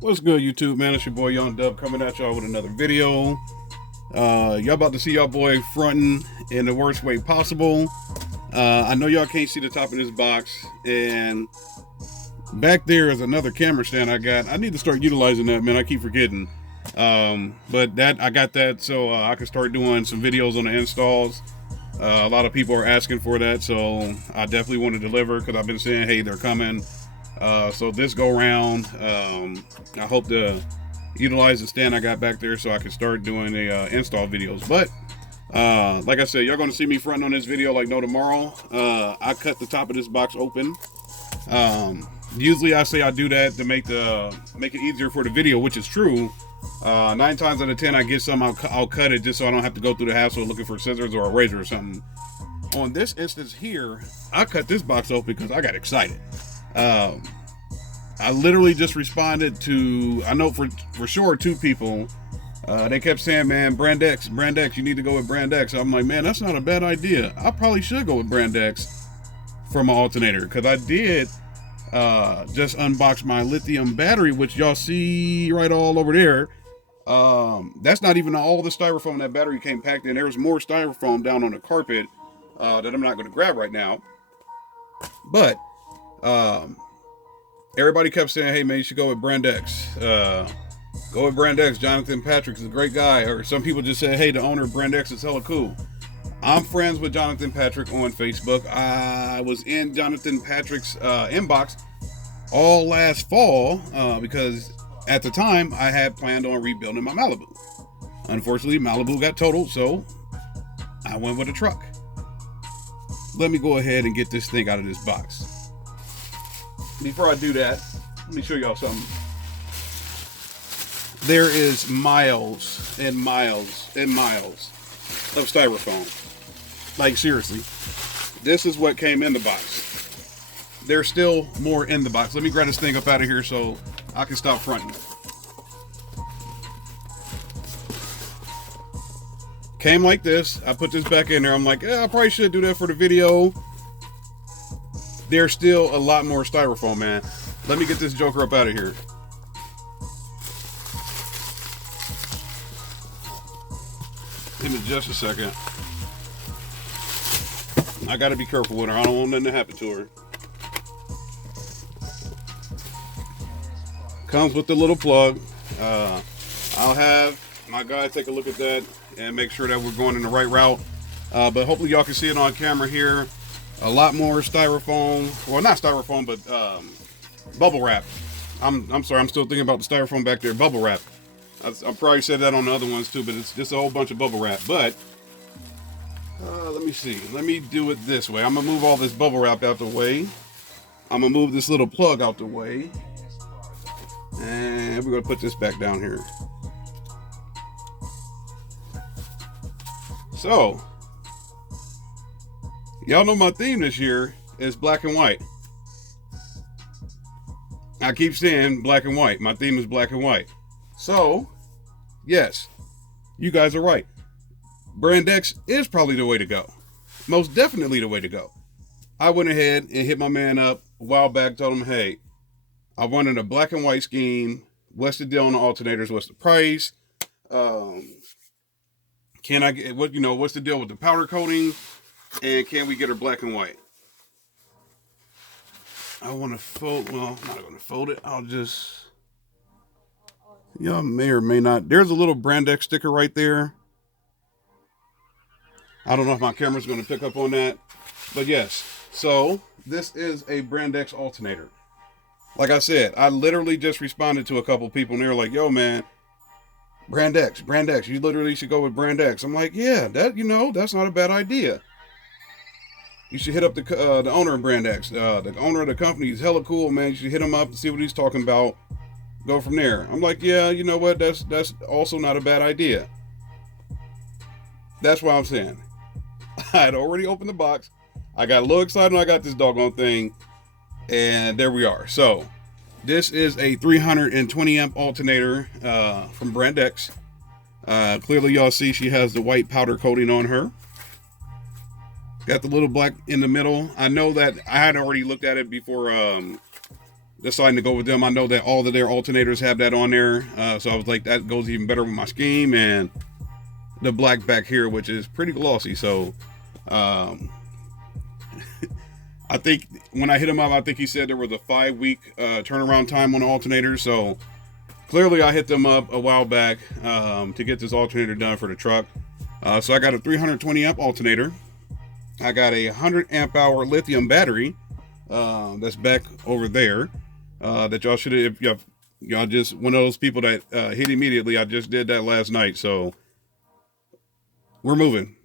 What's good, YouTube, man? It's your boy Young Dub coming at y'all with another video. Y'all about to see y'all boy fronting in the worst way possible. I know y'all can't see the top of this box, and back there is another camera stand I got. I need to start utilizing that, man. I keep forgetting. But that I got that so I can start doing some videos on the installs. A lot of people are asking for that, so I definitely want to deliver because I've been saying, hey, they're coming. So this go round, I hope to utilize the stand I got back there so I can start doing the install videos. But like I said, y'all gonna see me fronting on this video like no tomorrow. I cut the top of this box open. Usually I say I do that to make it easier for the video, which is true. 9 times out of 10 I get some, I'll cut it just so I don't have to go through the hassle of looking for scissors or a razor or something. On this instance here, I cut this box open because I got excited. I literally just responded to, I know for sure 2 people. They kept saying, man, Brand X, you need to go with Brand X. I'm like, man, that's not a bad idea. I probably should go with Brand X for my alternator, because I did just unbox my lithium battery, which y'all see right all over there. That's not even all the styrofoam that battery came packed in. There's more styrofoam down on the carpet that I'm not going to grab right now. But everybody kept saying, hey, man, you should go with Brand X. Go with Brand X. Jonathan Patrick is a great guy. Or some people just said, hey, the owner of Brand X is hella cool. I'm friends with Jonathan Patrick on Facebook. I was in Jonathan Patrick's inbox all last fall because at the time I had planned on rebuilding my Malibu. Unfortunately, Malibu got totaled, so I went with a truck. Let me go ahead and get this thing out of this box. Before I do that, let me show y'all something. There is miles and miles and miles of styrofoam. Like, seriously, this is what came in the box. There's still more in the box. Let me grab this thing up out of here so I can stop fronting. Came like this. I put this back in there. I'm like, I probably should do that for the video. There's still a lot more styrofoam, man. Let me get this joker up out of here. Give me just a second. I gotta be careful with her. I don't want nothing to happen to her. Comes with the little plug. I'll have my guy take a look at that and make sure that we're going in the right route. But hopefully y'all can see it on camera here. A lot more styrofoam. Well, not styrofoam, but bubble wrap. I'm sorry, I'm still thinking about the styrofoam back there. Bubble wrap. I probably said that on the other ones too, but it's just a whole bunch of bubble wrap. But let me see. Let me do it this way. I'm gonna move all this bubble wrap out the way. I'm gonna move this little plug out the way, and we're gonna put this back down here. So, y'all know my theme this year is black and white. I keep saying black and white. My theme is black and white. So, yes, you guys are right. Brand X is probably the way to go. Most definitely the way to go. I went ahead and hit my man up a while back, told him, hey, I wanted a black and white scheme. What's the deal on the alternators? What's the price? Can I get what's the deal with the powder coating? And can we get her black and white? I want to fold, well, I'm not going to fold it. I'll just, y'all may or may not. There's a little Brand X sticker right there. I don't know if my camera's going to pick up on that, but yes. So this is a Brand X alternator. Like I said, I literally just responded to a couple people and they were like, yo, man, Brand X, you literally should go with Brand X. I'm like, yeah, that's not a bad idea. You should hit up the owner of Brand X. The owner of the company is hella cool, man. You should hit him up and see what he's talking about. Go from there. I'm like, yeah, you know what? That's also not a bad idea. That's what I'm saying. I had already opened the box. I got a little excited when I got this doggone thing. And there we are. So, this is a 320 amp alternator from Brand X. Clearly, y'all see she has the white powder coating on her. Got the little black in the middle. I know that I had already looked at it before deciding to go with them. I know that all of their alternators have that on there, so I was like, that goes even better with my scheme. And the black back here, which is pretty glossy. So I think when I hit him up, I think he said there was a 5-week turnaround time on the alternator. So clearly I hit them up a while back to get this alternator done for the truck. So I got a 320 amp alternator. I got a 100 amp hour lithium battery that's back over there that y'all should have, if y'all just one of those people that hit immediately. I just did that last night. So we're moving.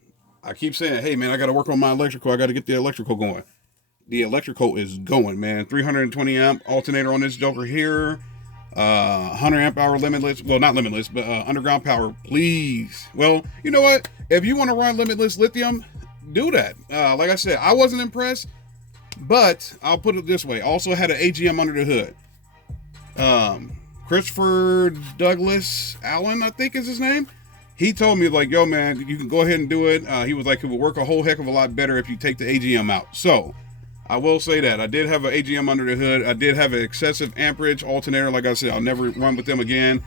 I keep saying, hey man, I got to work on my electrical. I got to get the electrical going. The electrical is going, man. 320 amp alternator on this joker here. 100 amp hour limitless. Well, not limitless, but underground power, please. Well, you know what? If you want to run limitless lithium, do that. Like I said, I wasn't impressed, but I'll put it this way. Also had an AGM under the hood. Christopher Douglas Allen, I think is his name. He told me, like, yo, man, you can go ahead and do it. He was like, it would work a whole heck of a lot better if you take the AGM out. So I will say that I did have an AGM under the hood. I did have an excessive amperage alternator. Like I said, I'll never run with them again.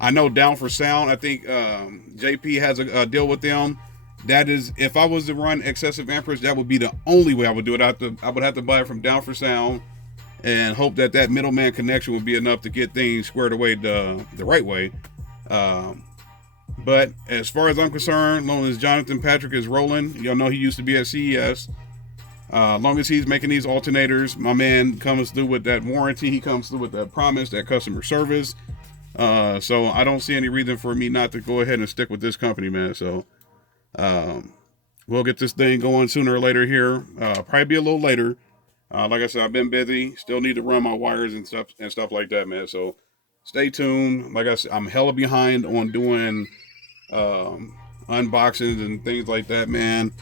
I know Down for Sound, I think JP has a deal with them. That is, if I was to run excessive amperage, that would be the only way I would do it. I would have to buy it from Down for Sound and hope that that middleman connection would be enough to get things squared away the right way. But as far as I'm concerned, as long as Jonathan Patrick is rolling, y'all know he used to be at CES. As long as he's making these alternators, my man comes through with that warranty. He comes through with that promise, that customer service. So I don't see any reason for me not to go ahead and stick with this company, man. So we'll get this thing going sooner or later here. Probably be a little later. Like I said, I've been busy. Still need to run my wires and stuff like that, man. So stay tuned. Like I said, I'm hella behind on doing unboxings and things like that, man.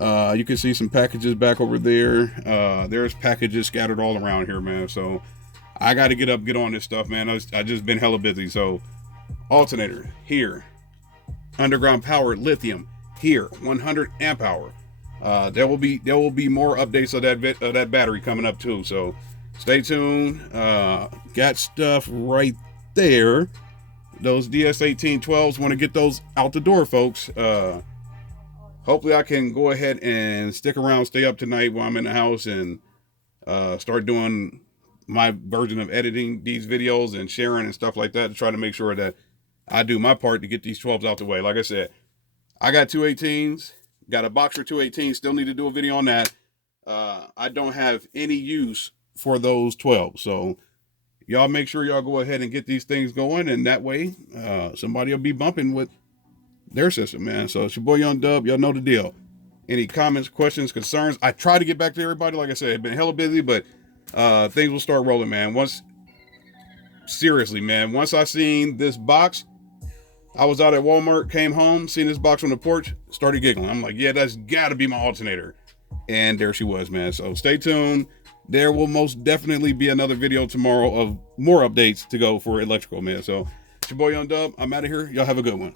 You can see some packages back over there. There's packages scattered all around here, man. So I got to get on this stuff, man. I just been hella busy. So alternator here, underground power lithium here, 100 amp hour. There will be more updates of that battery coming up too. So stay tuned. Got stuff right there. Those DS1812s, want to get those out the door, folks. Hopefully I can go ahead and stick around, stay up tonight while I'm in the house and start doing my version of editing these videos and sharing and stuff like that to try to make sure that I do my part to get these 12s out the way. Like I said, I got 218s, got a Boxer 218, still need to do a video on that. I don't have any use for those 12s. So y'all make sure y'all go ahead and get these things going, and that way somebody will be bumping with their system, man. So it's your boy Young Dub. Y'all know the deal. Any comments, questions, concerns? I try to get back to everybody. Like I said, I've been hella busy, but things will start rolling, man. Seriously, man, once I seen this box, I was out at Walmart, came home, seen this box on the porch, started giggling. I'm like, yeah, that's gotta be my alternator. And there she was, man. So stay tuned. There will most definitely be another video tomorrow of more updates to go for electrical, man. So it's your boy Young Dub. I'm out of here. Y'all have a good one.